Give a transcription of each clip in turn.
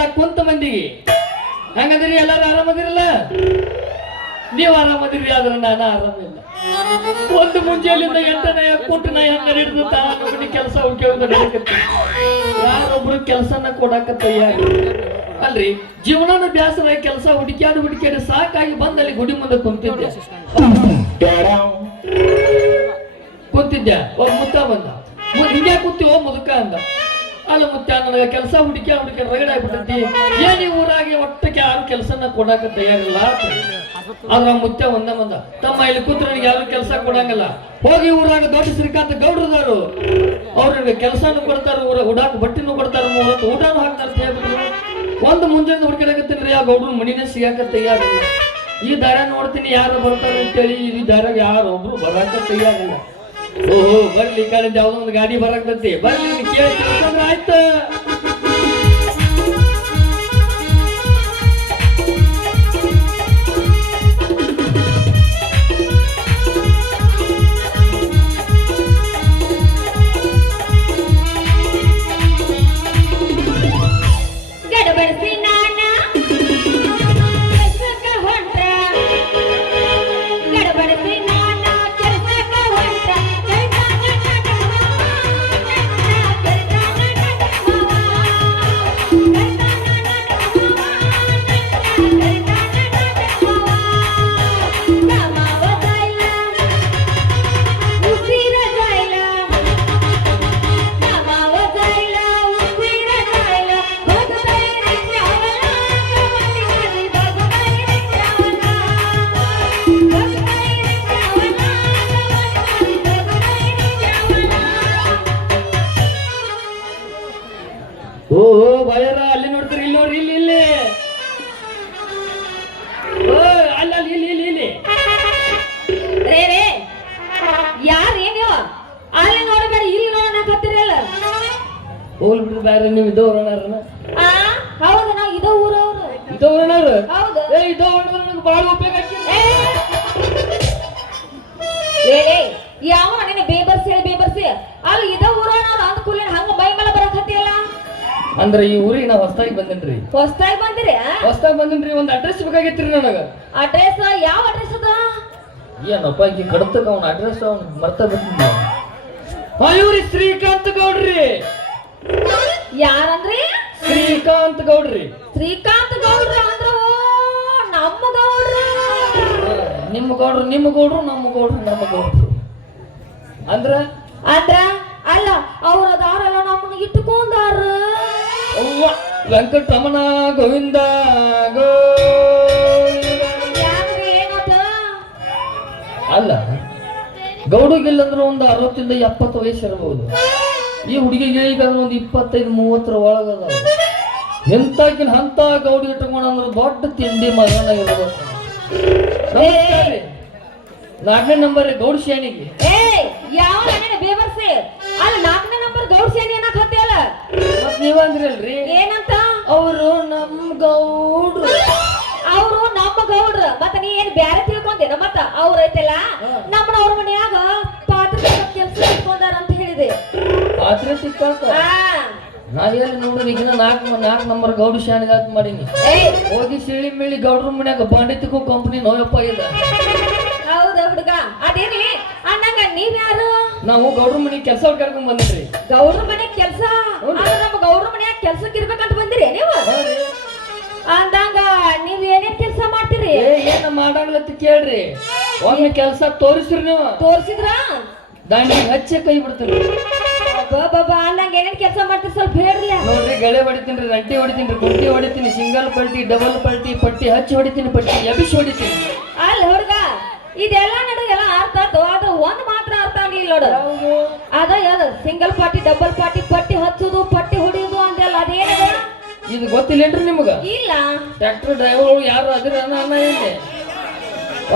ಎಲ್ಲ ಕುಂತ ಮಂದಿಗೆ ಹಂಗಂದ್ರಿ ಎಲ್ಲಾರು ಆರಾಮದಿರಲ್ಲ ನೀವು ಆರಾಮದಿರಿ ಆದ್ರೆ ನಾನು ಆರಾಮಿಲ್ಲ ಒಂದು ಮುಂಜಾನೆಯಿಂದ 8ನೇ ಕುಂಟು ನಾ ಹೆಂಗ ಹಿಡಿದು ತಾನು ಕೆಲಸ ಹುಡುಕಿ ಯಾರೊಬ್ರು ಕೆಲಸನ ಕೊಡಾಕ ತಯಾರಿ ಅಲ್ರಿ ಜೀವನನ ಬ್ಯಾಸರ ಕೆಲಸ ಹುಡುಕ್ಯಾಡಿ ಸಾಕಾಗಿ ಬಂದಲ್ಲಿ ಗುಡಿ ಮುಂದೆ ಕುಂತಿದ್ದೆ ಒಬ್ಬ ಮುತ್ತ ಬಂದ ಹಿಂಗೆ ಕೂತೀವೋ ಮುದುಕ ಅಂದ ಅಲ್ಲ ಮುತ್ತ ನನಗೆ ಕೆಲಸ ಹುಡುಕಿ ರಗಡೆ ಆಗ್ಬಿಟ್ಟೈತಿ ಏನ್ ಈ ಊರಾಗಿ ಒಟ್ಟಕ್ಕೆ ಯಾರು ಕೆಲಸನ ಕೊಡಾಕ ತಯಾರಿಲ್ಲ ಆದ್ರ ಮುತ್ತ ಒಂದ ಬಂದ ತಮ್ಮ ಇಲ್ಲಿ ಕೂತ್ರ ನನಗೆ ಯಾರು ಕೆಲಸ ಕೊಡಂಗಿಲ್ಲ ಹೋಗಿ ಊರಾಗ ದೊಡ್ಡ ಶ್ರೀಕಾಂತ ಗೌಡ್ರದಾರು ಅವ್ರಿಗೆ ಕೆಲಸನೂ ಕೊಡ್ತಾರ ಊರ ಉಡಾಕ ಬಟ್ಟಿನೂ ಕೊಡ್ತಾರ ಊಟನೂ ಹಾಕ್ತಾರ ಹೇಳ್ಬಿಟ್ರು ಒಂದು ಮುಂಜಾನೆ ಹುಡುಕಿಡಕತ್ತೀನಿ ಆ ಗೌಡ್ರು ಮಣಿನೇ ಸಿಗಾಕ ತಯಾರಿಲ್ಲ ಈ ದಾರ ನೋಡ್ತೀನಿ ಯಾರು ಬರ್ತಾರೆ ಅಂತೇಳಿ ಈ ದಾರಾಗ ಯಾರೊಬ್ರು ಬರಾಕ ತಯಾರಿಲ್ಲ ಓಹೋ ಬರ್ಲಿ ಕಾಲೇಜ್ ಯಾವ್ದೋ ಒಂದು ಗಾಡಿ ಬರಾಕತ್ತಿ ಬರ್ಲಿ ಕೇಳಿ ಆಯ್ತು ಓಹೋ ಭಯರ ಅಲ್ಲಿ ನೋಡ್ತೀರಿ ಇಲ್ಲಿ ನೋಡ್ರಿ ಇಲ್ಲಿ ಅಲ್ಲ ಇಲ್ಲಿ ರೇ ಯಾರೇನು ಅಲ್ಲಿ ನೋಡಬೇಡ ಇಲ್ಲಿ ನೋಡೋಣ ಕತ್ತಿರಲ್ಲ ಹೋಲ್ ಬಿಟ್ಟು ಬೇರೆ ನೀವು ಇದೋ ಊರನಾರನ ಹೌದು ನಾವು ಇದೋ ಊರವ್ರು ಇದೋ ಊರನಾರು ಹೌದು ಇದೋ ಊರನಾರ ನನಗೆ ಭಾಳ ಉಪಯೋಗ ಯಾವ ನೀನು ಬೇಬರ್ಸಿ ಅಲ್ಲಿ ಇದೋ ಊರವ್ರು ಅಂದ ಕೂಲಿನ ಹಂಗ ಮೈ ಮೇಲೆ ಬರಕತ್ತಿಯಲ್ಲ ಅಂದ್ರೆ ಈ ಊರಿಗೆ ನಾವು ಹೊಸದಾಗಿ ಬಂದಿನ್ರಿ ಹೊಸದಾಗಿ ಬಂದಿನ್ರಿ ಒಂದು ಅಡ್ರೆಸ್ ಬೇಕಾಗಿತ್ರಿ ನನಗ ಅಡ್ರೆಸ್ ಯಾವ ಅಡ್ರೆಸ್ ಅದ ಏನಪ್ಪ ಈ ಕಡತಕ್ಕ ಅವನ ಅಡ್ರೆಸ್ ಅವ್ನು ಮರ್ತ ಬಿಟ್ಟಿದ್ದ ಇವ್ರಿ ಶ್ರೀಕಾಂತ್ ಗೌಡ್ರಿ ಯಾರಂದ್ರಿ ಶ್ರೀಕಾಂತ್ ಗೌಡ್ರಿ ಅಂದ್ರ ನಮ್ಮ ಗೌಡ್ರು ನಿಮ್ಮ ಗೌಡ್ರು ನಮ್ಮ ಗೌಡ್ರು ಅಂದ್ರ ಅಲ್ಲ ಅವ್ರ ದಾರೆಲ್ಲ ನಮ್ಮನ್ನ ಇಟ್ಟುಕೊಂಡಾರ ವೆಂಕಟರಮಣ ಗೋವಿಂದ ಅಲ್ಲ ಗೌಡಿಗಿಲ್ಲಂದ್ರೆ ಒಂದು 60-70 ವಯಸ್ಸು ಇರಬಹುದು ಈ ಹುಡುಗಿಗೆ ಈಗ ಒಂದು 25-30 ಒಳಗದ ಎಂತಾಕಿನ ಅಂತ ಗೌಡಿ ಇಟ್ಕೊಂಡ್ರೆ ದೊಡ್ಡ ತಿಂಡಿ ಮಗನ ಇರಬೇಕು 4ನೇ ನಂಬರ್ ಗೌಡ ಶಾಣಿಗೆ ಯಾವ ಬೇಬರ್ಸಿ ಅಲ್ಲ 4ನೇ ನಂಬರ್ ಗೌಡ ಶಾಣಿ ಅನ್ನಕ್ ಹತ್ತಿಯಲ್ಲ ಮತ್ ನೀವಂದ್ರಲ್ರಿ ಏನಂತ ಅವರು ನಮ್ಮ ಗೌಡ್ರು ಮತ್ತ ನೀ ಏನ್ ಬ್ಯಾರೆ ತಿಳ್ಕೊಂಡೇನ ಮತ್ತ ಅವ್ರ ಐತೆಲ್ಲ ನಮ್ಮನ ಅವ್ರ ಮನ್ಯಾಗ ಪಾತ್ರೆ ಕೆಲಸ ಇಟ್ಕೊಂಡಾರ ಅಂತ ಹೇಳಿದೆ ಪಾತ್ರೆ ತಿಕ್ಕಾಕ ನಾ ಹೇಳಿ ನೋಡ್ರಿ ಈಗ 4 ನಂಬರ್ ಗೌಡ ಶಾಣಿಗೆ ಹಾಕಿ ಮಾಡೀನಿ ಹೋಗಿ ಸಿಳಿ ಮಿಳಿ ಗೌಡ್ರ ಮನ್ಯಾಗ ಬಾಂಡಿ ತಿಕ್ಕೋ ಕಂಪ್ನಿ ನೋಯಪ್ಪ ಇದೆ ಹೌದಾ ಹುಡುಗ ಅದೇನಿ ಅನ್ನಂಗ ನೀವ್ ಯಾರು ನಾವು ಗೌಡ್ರ ಮನೆಗೆ ಕೆಲಸ ಕರ್ಕೊಂಡ್ ಬಂದಿದ್ರಿ ಗೌಡ್ರ ಮನೆಗೆ ಕೆಲಸ ನಮ್ಮ ಗೌಡ್ರ ಮನ್ಯಾಗ ಕೆಲ್ಸಕ್ಕೆ ಇರ್ಬೇಕಂತ ಬಂದಿರಿ ನೀವು ಅಂದಂಗ ನೀವ್ ಏನೇನ್ ಕೆಲಸ ಮಾಡ್ತೀರಿ ಏನ ಮಾಡಾಗ್ಲತ್ತ ಕೇಳ್ರಿ ಒಮ್ಮೆ ಕೆಲಸ ತೋರಿಸ್ರಿ ನೀವು ತೋರಿಸಿದ್ರ ದಾಂಡಿ ಹಚ್ಚೆ ಕೈ ಬಿಡ್ತೀರಿ ಬಾಬಾ ಅಂದಂಗ ಏನೇನ್ ಕೆಲಸ ಮಾಡ್ತೀರಿ ಸ್ವಲ್ಪ ಹೇಳ್ರಿ ನೋಡ್ರಿ ಗಳೆ ಹೊಡಿತೀನಿ ರಂಟಿ ಹೊಡಿತೀನಿ ಗುಂಡಿ ಹೊಡಿತೀನಿ ಸಿಂಗಲ್ ಪಲ್ಟಿ ಡಬಲ್ ಪಲ್ಟಿ ಪಟ್ಟಿ ಹಚ್ಚಿ ಹೊಡಿತೀನಿ ಪಟ್ಟಿ ಎಬಿಸಿ ಹೊಡಿತೀನಿ ಅಲ್ಲ ಹುಡುಗ ಇದೆಲ್ಲ ನಡುಗೆಲ್ಲ ಅರ್ಥ ಆಯ್ತು ಆದ್ರೆ ಒಂದ್ ಮಾತ್ರ ಅರ್ಥ ಆಗ್ಲಿಲ್ಲ ನೋಡು ಅದ ಸಿಂಗಲ್ ಪಾರ್ಟಿ ಡಬಲ್ ಪಾರ್ಟಿ ಪಟ್ಟಿ ಹಚ್ಚುದು ಪಟ್ಟಿ ಹೊಡಿಯೋದು ಅಂದೆಲ್ಲ ಅದೇನದ ಇದು ಗೊತ್ತಿಲ್ಲೇನ್ರಿ ನಿಮಗ ಇಲ್ಲ ಟ್ರ್ಯಾಕ್ಟರ್ ಡ್ರೈವರ್ ಯಾರು ಅದ್ರ ಅನ್ನ ಏನೇ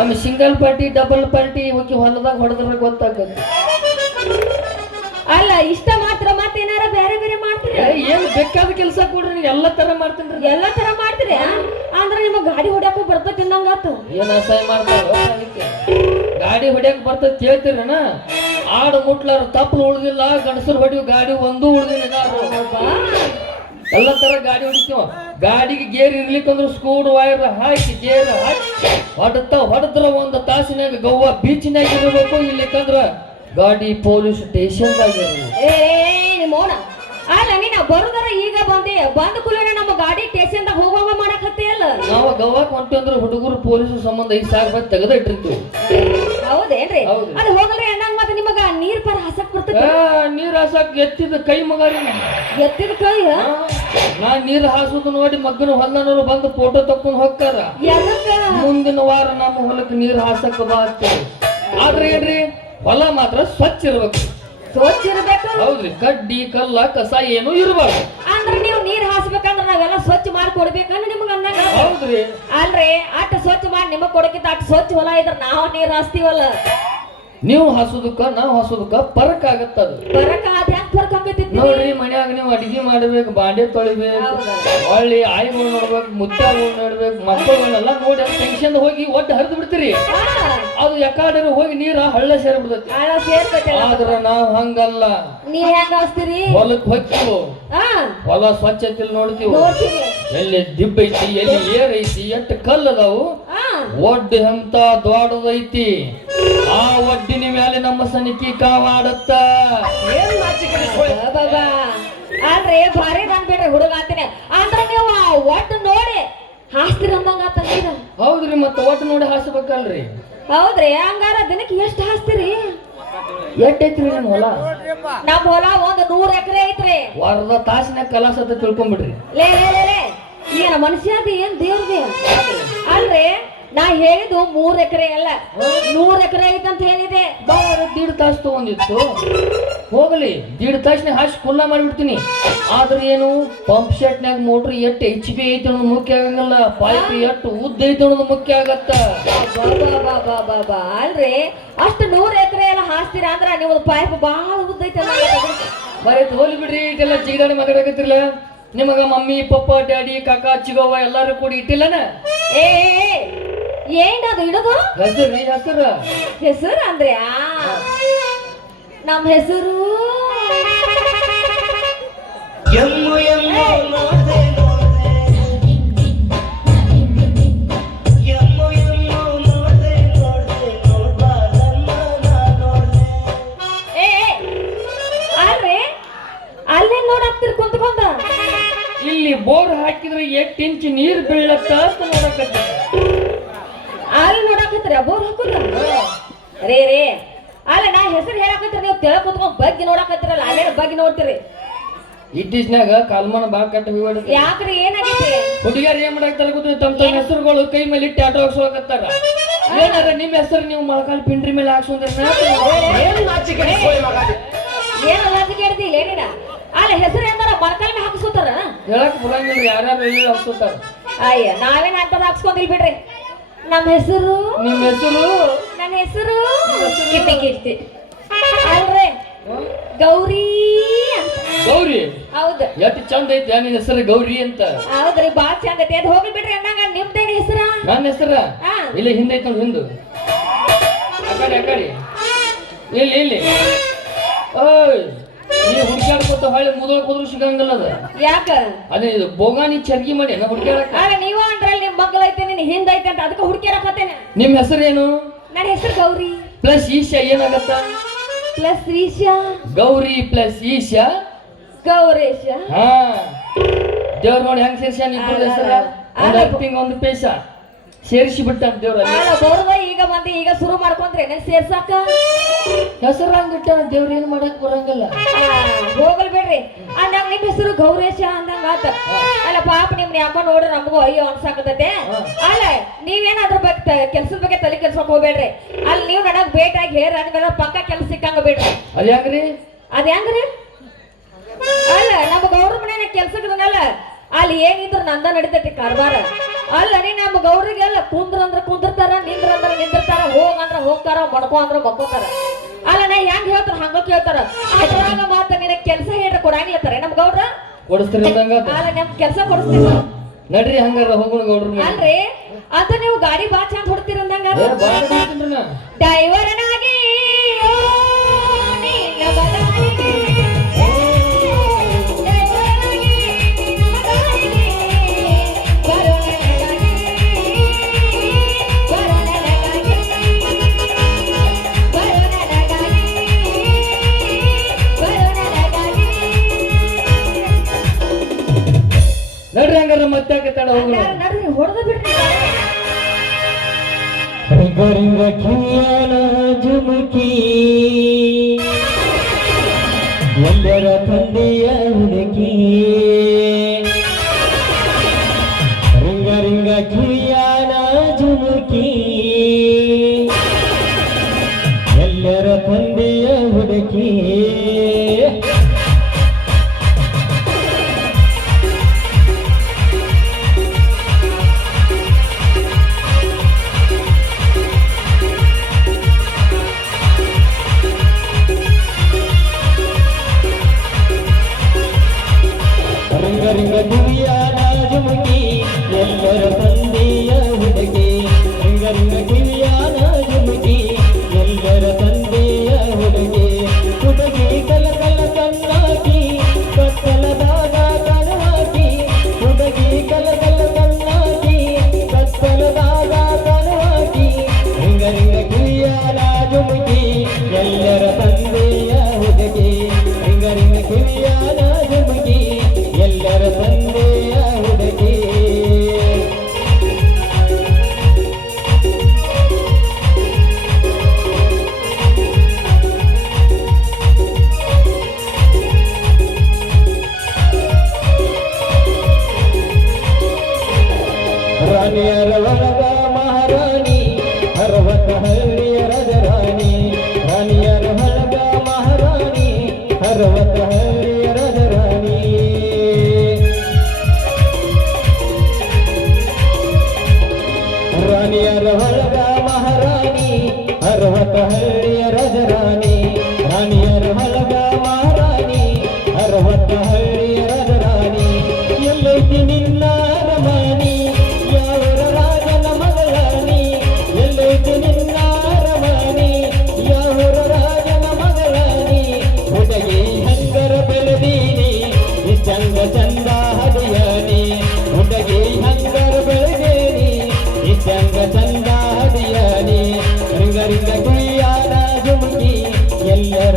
ಒಮ್ಮೆ ಸಿಂಗಲ್ ಪಾರ್ಟಿ ಡಬಲ್ ಪಾರ್ಟಿ ಹೋಗಿ ಹೊಲದಾಗ ಹೊಡೆದ್ರೆ ಗೊತ್ತಾಗತ್ತೆ ಅಲ್ಲ ಇಷ್ಟ ಮಾತ್ರ ಮತ್ತೇನಾರ ಬೇರೆ ಬೇರೆ ಮಾಡ್ತೀರಿ ಏನ್ ಬೇಕಾದ ಕೆಲಸ ಕೊಡ್ರಿ ಎಲ್ಲಾ ತರ ಮಾಡ್ತೀನಿ ಎಲ್ಲಾ ತರ ಮಾಡ್ತೀರಿ ಅಂದ್ರೆ ನಿಮಗ್ ಗಾಡಿ ಹೊಡ್ಯಾಕು ಬರ್ತೈತಿ ತಿನ್ನಂಗಾತು ಏನ್ ಅಸಹ್ಯ ಮಾಡ್ತಾರ ಗಾಡಿ ಹೊಡ್ಯಾಕ ಬರ್ತೈತಿ ಹೇಳ್ತೀರನ ಆಡು ಮುಟ್ಲಾರ ತಪ್ಪಲು ಉಳ್ದಿಲ್ಲ ಗಣಸರು ಹೊಡಿಯೋ ಗಾಡಿ ಒಂದು ಉಳ್ದಿಲ್ಲ ಎಲ್ಲ ತರ ಗಾಡಿ ಹೊಡಿತೀವ. ಗಾಡಿಗೆ ಗೇರ್ ಇರ್ಲಿಕ್ಕಂದ್ರೆ ಸ್ಕೂಡ್ ವೈರ್ ಹಾಕಿ ಗೇರ್ ಹಾಕಿ ಹೊಡೆದ್ರ ಒಂದು ತಾಸಿನಾಗ ಗೋವಾ ಬೀಚ್ನಾಗ ಇರಬೇಕು. ಇರ್ಲಿಕ್ಕಂದ್ರ ಗಾಡಿ ಪೊಲೀಸ್ ಸ್ಟೇಷನ್ ಏ ಮೋನ ಅಲ್ಲ ನೀನ ಬರುದಾರ ಈಗ ಬಂದ ಕೂಡಲೇ ನಮ್ಮ ಗಾಡಿ ಸ್ಟೇಷನ್ ದಾಗ ಹೋಗುವ ಮಾಡಕ್ ಹತ್ತಿಯಲ್ಲ. ನಾವು ಗೋವಾಕ್ ಹೊಂಟಿ ಅಂದ್ರೆ ಹುಡುಗರು ಪೊಲೀಸ್ ಸಂಬಂಧ 5,000 ರೂಪಾಯಿ ತೆಗೆದ ಇಟ್ಟಿರ್ತೀವಿ. ಹೌದೇನ್ರಿ? ಅದು ಹೋಗಲ್ರಿ ಅಣ್ಣಂಗ ಮತ್ತೆ ನಿಮಗ ನೀರ್ ಪರ ಹಸಕ್ ಬರ್ತದೆ. ನೀರ್ ಹಾಸಕ್ ಎತ್ತಿದ ಕೈ ಮಗಾರಿ ಎತ್ತಿದ ಕೈ. ನಾ ನೀರ್ ಹಾಸುದು ನೋಡಿ ಮಗ್ಗನ ಹೊಲನವರು ಬಂದು ಫೋಟೋ ತಕ್ಕೊಂಡು ಹೋಗ್ತಾರ. ಮುಂದಿನ ವಾರ ನಮ್ಮ ಹೊಲಕ್ಕೆ ನೀರ್ ಹಾಸಕ್ ಬಾ ಅಂತೇಳಿ. ಆದ್ರೆ ಏನ್ರಿ ಹೊಲ ಮಾತ್ರ ಸ್ವಚ್ಛ ಇರ್ಬೇಕು. ಸ್ವಚ್ಛ ಇರ್ಬೇಕು. ಹೌದ್ರಿ, ಕಡ್ಡಿ ಕಲ್ಲ ಕಸ ಏನು ಇರಬಾರ್ದು. ಅಂದ್ರೆ ನೀವು ನೀರ್ ಹಾಸ್ಬೇಕಂದ್ರ ನಾವೆಲ್ಲ ಸ್ವಚ್ಛ ಮಾಡಿ ಕೊಡ್ಬೇಕಂದ್ರೆ ನಿಮ್ಗ ಅಂದಂಗ. ಹೌದ್ರಿ. ಅಲ್ರಿ ಅಟ್ಟ ಸ್ವಚ್ಛ ಮಾಡಿ ನಿಮಗ್ ಕೊಡಕಿಂತ ಅಟ್ ಸ್ವಚ್ಛ ಹೊಲ ಇದ್ರ ನಾವು ನೀರ್ ಹಾಸ್ತೀವಲ್ಲ. ನೀವು ಹಾಸೋದಕ್ಕ ನಾವು ಹಾಸೋದಕ್ಕ ಫರಕ್ ಆಗತ್ತದು. ಫರಕ್ ಅದ ಹೆಂಗ್ ಫರಕ್ ಆಗತೈತಿ ನೋಡ್ರಿ, ಮನ್ಯಾಗ ನೀವು ಅಡಿಗೆ ಮಾಡ್ಬೇಕು, ಬಾಂಡೆ ತೊಳಿಬೇಕು, ಒಳ್ಳೆ ಆಯಿಗಳು ನೋಡ್ಬೇಕು, ಮುತ್ಯಾಗಳು ನೋಡ್ಬೇಕು, ಮಕ್ಕಳನ್ನೆಲ್ಲ ನೋಡಿ ಟೆನ್ಷನ್ ಹೋಗಿ ಒಟ್ಟು ಹರಿದು ಬಿಡ್ತೀರಿ. ಅದು ಯಾಕಡೆ ಹೋಗಿ ನೀರ ಹಳ್ಳ ಸೇರ್ಬಿಡ್ತೈತಿ. ಆದ್ರ ನಾವ್ ಹಂಗಲ್ಲ. ನೀವ್ ಹೆಂಗ ಹಾಸ್ತೀರಿ? ಹೊಲಕ್ ಹೋಗ್ತೀವಿ, ಹೊಲ ಸ್ವಚ್ಛತೆ ನೋಡ್ತೀವಿ. ಎಲ್ಲಿ ದಿಬ್ಬ ಐತಿ, ಎಲ್ಲಿ ಏರ್ ಐತಿ, ಎಷ್ಟು ಕಲ್ಲು ಅದಾವು, ಒಡ್ಡು ಎಂತ ದೊಡ್ಡದೈತಿ. ಆ ಒಡ್ಡಿನ ಮೇಲೆ ನಮ್ಮ ಸನಿಕಿ ಕಾವಾಡತ್ತ. ಆದ್ರೆ ಭಾರಿ ಬಿಡ್ರಿ ಹುಡುಗ ಅಂತೀನಿ. ಅಂದ್ರೆ ನೀವು ಒಟ್ಟು ನೋಡಿ ಹಾಸ್ತಿರ ಅಂದಂಗ. ಹೌದ್ರಿ, ಮತ್ತೆ ಒಟ್ಟು ನೋಡಿ ಹಾಸ್ಬೇಕಲ್ರಿ. ಹೌದ್ರಿ, ಹಂಗಾರ ದಿನಕ್ಕೆ ಎಷ್ಟು ಹಾಸ್ತಿರಿ? ಎಷ್ಟೈತ್ರಿ ನಿಮ್ ಹೊಲ? ನಮ್ ಹೊಲ 100 ಎಕರೆ ಐತ್ರಿ. ವಾರದ ತಾಸಿನಾಗ ಕಲಾಸ ಅಂತ ತಿಳ್ಕೊಂಡ್ಬಿಡ್ರಿ. ಲೇ ಏನ ಮನುಷ್ಯದ ಏನ್ ದೇವ್ರದೇ ಅಲ್ರಿ. ನಾ ಹೇಳಿದ್ದು 3 ಎಕರೆ ಅಲ್ಲ, 100 ಎಕರೆ ಐತಂತ ಹೇಳಿದೆ. ಬಾರ 1.5 ತಾಸು ತಗೊಂಡಿತ್ತು. ಹೋಗಲಿ, 1.5 ತಾಸಿನಾಗ ಹಾಕಿ ಕುಲ್ಲ ಮಾಡಿಬಿಡ್ತೀನಿ. ಆದ್ರೆ ಏನು ಪಂಪ್ ಸೆಟ್ನಾಗ ಮೋಟ್ರ್ ಎಷ್ಟು HP ಐತಿ ಅನ್ನೋದು ಮುಖ್ಯ ಆಗಂಗಿಲ್ಲ, ಪೈಪ್ ಎಷ್ಟು ಉದ್ದ ಐತಿ ಅನ್ನೋದು ಮುಖ್ಯ ಆಗತ್ತ. ಅಲ್ರಿ ಅಷ್ಟು 100 ಎಕರೆ ಎಲ್ಲ ಹಾಸ್ತೀರ ಅಂದ್ರ ನೀವು ಪೈಪ್ ಬಹಳ ಉದ್ದ ಐತಿ. ಬರೀ ಹೋಲಿ ಬಿಡ್ರಿ, ಇದೆಲ್ಲ ಜಿಗಿದಾಡಿ ಮಾತಾಡಕತ್ತಿರ್ಲ. ನಿಮಗ ಮಮ್ಮಿ ಪಪ್ಪ ಡ್ಯಾಡಿ ಕಾಕ ಚಿಗವ್ವ ಎಲ್ಲಾರು ಕೂಡಿ ಇಟ್ಟಿಲ್ಲನ? ಏನದು ಇಡೋದು? ಹೆಸರು ಅಂದ್ರೆ ನಮ್ಮ ಹೆಸರು ಅಲ್ಲೇ ನೋಡಾಕ್ತಿರ್ ಕುಂತ್ಕೊಂಡ. ಇಲ್ಲಿ ಬೋರ್ ಹಾಕಿದ್ರೆ 8 ಇಂಚ್ ನೀರ್ ಬೀಳತ್ತ ಅಂತ ನೋಡಕತ್ತ. ಅಲ್ಲಿ ನೋಡಾಕತ್ರಿ ಬೋರ್ ಹಾಕುದ? ರೇ ಅಲ್ಲ ನಾ ಹೆಸರು ಹೇಳಾಕತ್ರಿ, ನೀವು ತೆಳ ಕುತ್ಕೊಂಡ್ ಬಗ್ಗೆ ನೋಡಾಕತ್ತಿರಲ್ಲ, ಅಲ್ಲೇ ಬಗ್ಗೆ ನೋಡ್ತೀರಿ. ಇತ್ತೀಚಿನಾಗ ಕಾಲ್ಮಾನ ಬಾಳ್ ಕಟ್ಟ ಹೋಗ್ಬಿಡುತ್ತೆ. ಯಾಕ್ರಿ ಏನಾಗೈತಿ? ಹುಡುಗಿಯರು ಏನ್ ಮಾಡಾಕ್ತಾರ ಗೊತ್ತಿಲ್ಲ, ತಮ್ಮ ಹೆಸರುಗಳು ಕೈ ಮೇಲೆ ಇಟ್ಟು ಆಟೋ ಹಾಕ್ಸೋಕತ್ತಾರ. ಏನಾರ ನಿಮ್ ಹೆಸರು ನೀವು ಮೊಳಕಾಲ್ ಪಿಂಡ್ರಿ ಮೇಲೆ ಹಾಕ್ಸೋದ್ರ ಏನು ನಾಚಿಕೆ ಹಿಡ್ದಿಲ್ಲ ಏನಿಲ್ಲ. ಅಲ್ಲ ಹೆಸರು ಏನಾರ ಮೊಳಕಾಲ್ ಮೇಲೆ ಹಾಕ್ಸೋತಾರ? ಹೇಳಕ್ ಬರಂಗಿಲ್ಲ, ಯಾರ್ಯಾರು ಹಾಕ್ಸೋತಾರ. ಅಯ್ಯ ನಾವೇನ್ ಅಂತ ಹಾಕ್ಸ್ಕೊಂಡಿಲ್ ಬಿಡ್ರಿ. ನಮ್ಮ ಹೆಸರು, ನಿಮ್ ಹೆಸರು, ನನ್ನ ಹೆಸರು ಕೀರ್ತಿ ಅಲ್ರಿ, ಗೌರಿ ಅಂತ. ಗೌರಿ? ಹೌದು. ಎಷ್ಟು ಚಂದ ಐತಿ ನಿನ್ ಹೆಸರು ಗೌರಿ ಅಂತ. ಹೌದ್ರಿ, ಬಾಳ್ ಚಂದ ಐತಿ. ಅದ್ ಹೋಗಿ ಬಿಡ್ರಿ ಅಣ್ಣಾಗ. ನಿಮ್ದೇನ ಹೆಸರ? ನನ್ನ ಹೆಸರ ಇಲ್ಲಿ ಹಿಂದೆ ಐತಿ ನೋಡಿ, ಹಿಂದು ಅಕಡೆ ಇಲ್ಲಿ ಓಯ್, ನೀ ಹುಡ್ಕ್ಯಾಡ್ಕೊತ ಹೊಳ್ಳಿ ಮುದೋಳಕ್ ಹೋದ್ರು ಸಿಗಂಗಿಲ್ಲ. ಅದ ಯಾಕ? ಅದೇ ಇದು ಬೋಗಾನಿ ಚರ್ಗಿ ಮಾಡಿ ಹುಡ್ಕ್ಯಾಡಕ. ಅಲ್ಲ ನೀವ ಅಂದ್ರಲ್ಲಿ ನಿಮ್ ಮಗ್ಳ ಐತೆ, ನಿನ್ ಹಿಂದ ಐತೆ ಅಂತ ಅದಕ್ಕೆ ಹುಡ್ಕ್ಯಾಡಕತ್ತೇನೆ. ನಿಮ್ ಹೆಸರೇನು? ನನ್ನ ಹೆಸರು ಗೌರಿ ಪ್ಲಸ್ ಈಶಾ ಏನಾಗತ್ತ? ಪ್ಲಸ್ ಈಶಾ. ಗೌರಿ ಪ್ಲಸ್ ಈಶಾ ಗೌರೇಶ. ಹಾ, ದೇವ್ರ ನೋಡಿ ಹೆಂಗ್ ಸೇರ್ಸ್ಯಾನ ಇಬ್ಬರು ಹೆಸರ. ಒಂದು ಪೇಶ ಸೇರಿಸಿ ಬಿಟ್ಟ ದೇವ್ರ. ಈಗ ಮಂದಿ ಈಗ ಶುರು ಮಾಡ್ಕೊಂಡ್ರೆ ಸೇರ್ಸಾಕ ಹೆಸರು ಹಂಗಿಟ್ಟ ದೇವ್ರ ಏನ್ ಮಾಡಕ್ ಬರಂಗಿಲ್ಲ. ಹೋಗಲ್ ಬಿಡ್ರಿ. ಅಂದಂಗ ನಿಮ್ ಹೆಸರು ಗೌರೇಶ ಅಂದಂಗ ಆತ. ಅಲ್ಲ ಪಾಪ ನಿಮ್ನ ಅಮ್ಮ ನೋಡ್ರಿ ನಮಗೂ ಅಯ್ಯೋ ಅನ್ಸಾಕತೈತೆ. ಅಲ್ಲ ನೀವೇನಾದ್ರ ಬಗ್ಗೆ ಕೆಲ್ಸದ ಬಗ್ಗೆ ತಲೆ ಕೆಲ್ಸಕ್ ಹೋಗ್ಬೇಡ್ರಿ. ಅಲ್ಲಿ ನೀವ್ ನನಗ್ ಭೇಟಿಯಾಗಿ ಹೇರ್ ಅಂದ್ಮೇಲೆ ಪಕ್ಕ ಕೆಲ್ಸ ಸಿಕ್ಕಂಗ ಬಿಡ್ರಿ. ಅದ್ ಹೆಂಗ್ರಿ? ಅಲ್ಲ ನಮ್ಮ ಗೌಡ್ರ ಮನೆ ಕೆಲ್ಸಕ್ಕಲ್ಲ, ಅಲ್ಲಿ ಏನಿದ್ರು ನಂದ ನಡಿತೈತಿ ಕಾರ್ಬಾರ. ಅಲ್ಲ ನೀ ನಮ್ಮ ಗೌರಿಗೆಲ್ಲ ಕುಂದ್ರ ಅಂದ್ರ ಕುಂದಿರ್ತಾರ, ನಿಂದ್ರ ಅಂದ್ರ ನಿಂದಿರ್ತಾರ, ಹೋಗಂದ್ರ ಹೋಗ್ತಾರ, ಮಡ್ಕೋ ಅಂದ್ರ ಮಕ್ಕೋತಾರ. ಅಲ್ಲ ನಾ ಹೆಂಗ್ ಹೇಳ್ತಾರ ಹಂಗ ಕೇಳ್ತಾರ. ಅದ್ರಾಗ ಮಾತ ನಿನಗ್ ಕೆಲ್ಸ ಹೇಳ್ರ ಕೊಡಂಗಿಲ್ಲತ್ತಾರ ನಮ್ ಗೌಡ್ರ. ಕೊಡಿಸ್ತೀರಿ ಅಂದಂಗ? ಅಲ್ಲ ನಮ್ ಕೆಲ್ಸ ಕೊಡಿಸ್ತೀವಿ ನಡ್ರಿ ಹಂಗಾರ ಹೋಗೋಣ ಗೌಡ್ರ. ಅಲ್ರಿ ಅಂತ ನೀವು ಗಾಡಿ ಬಾ ಚಂದ ಹೊಡ್ತೀರ ಅಂದಂಗ. ಡೈವರ್ನಾಗಿ ಮತ್ತೆ ತಡ ಹೋಗೋಣ. ನಡ್ರಿ ಹೊಡೆದ ಬಿಡ್ರಿ. ರಿಂಗ ಕಿವಿಯಾನ ಜುಮುಕಿ ಎಲ್ಲರ ತಂದೆಯ ಹುಡುಕಿ ರಿಂಗ ರಿಂಗ ಕಿವಿಯಾನ ಜುಮುಕಿ ಎಲ್ಲರ ತಂದೆಯ ಹುಡುಕಿ ರಿಂಗ ರಿಂಗ ಕಿವಿಯಾನ ಜುಮುಕಿ ಎಲ್ಲರ ತಂದೆಯ ಹುಡುಗಿ ರಿಂಗ ರಿಂಗ ಕಿವಿಯಾನ ಜುಮುಕಿ ಎಲ್ಲರ ತಂದೆಯ ಹುಡುಗಿ ಹುಡುಗಿ ಕಲ ಕಲ ಕಣ್ಣಾಕಿ ಕತ್ತಲದಾಗ ಕಣವಾಕಿ ಹುಡುಗಿ ಕಲ ಕಲ ಕಣ್ಣಾಕಿ ಕತ್ತಲದಾಗ ಕಣವಾಕಿ ರಿಂಗ ರಿಂಗ ಕಿವಿಯಾನ ಜುಮುಕಿ ಎಲ್ಲರ ತಂದೆಯ ಹುಡುಗಿ ರಿಂಗ ರಿಂಗ ಕಿವಿಯಾನ ಜುಮುಕಿ ಎಲ್ಲರ ತಂದೆಯ ಹುಡುಗಿ ರಾಣಿಯರ ಒಳಗ ಮಹಾರಾಣಿ ಅರವತ್ತ ಹಳ್ಳಿಯ ರಾಜರಾಣಿ ರಾಣಿಯರ ಒಳಗ ಮಹಾರಾಣಿ ಅರವತ್ತ ಹಳ್ಳಿಯ ರಾಜರಾಣಿ ರಾಣಿಯರ ಒಳಗ ಮಹಾರಾಣಿ ಅರವತ್ತ ಹಳ್ಳಿಯ ರಾಜರಾಣಿ ರಾಣಿಯರ ಒಳಗ ಮಹಾರಾಣಿ ಅರವತ್ತ ಹಳ್ಳಿಯ ರಾಜರಾಣಿ ಎಲ್ಲೈತಿ ನಿನ್ನ ಅರಮನಿ ಯಾವರ ರಾಜನ ಮಗಳಾನಿ ಎಲ್ಲೈತಿ ನಿನ್ನ ಅರಮನಿ ಯಾವರ ರಾಜನ ಮಗಳಾನಿ ಹುಡುಗಿ ಹಂಗರ ಬೆಳೆದೀನಿ ಈ ಚಂದ ಚಂದ ಹದಿಯಾನಿ ಹುಡುಗಿ ಹಂಗರ ಬೆಳೆದೇನಿ ಈ ಚಂದ ಚಂದ ಹದಿಯಾನಿ ರಿಂಗ ರಿಂಗ ಕಿವಿಯಾನ ಜುಮುಕಿ ಎಲ್ಲರ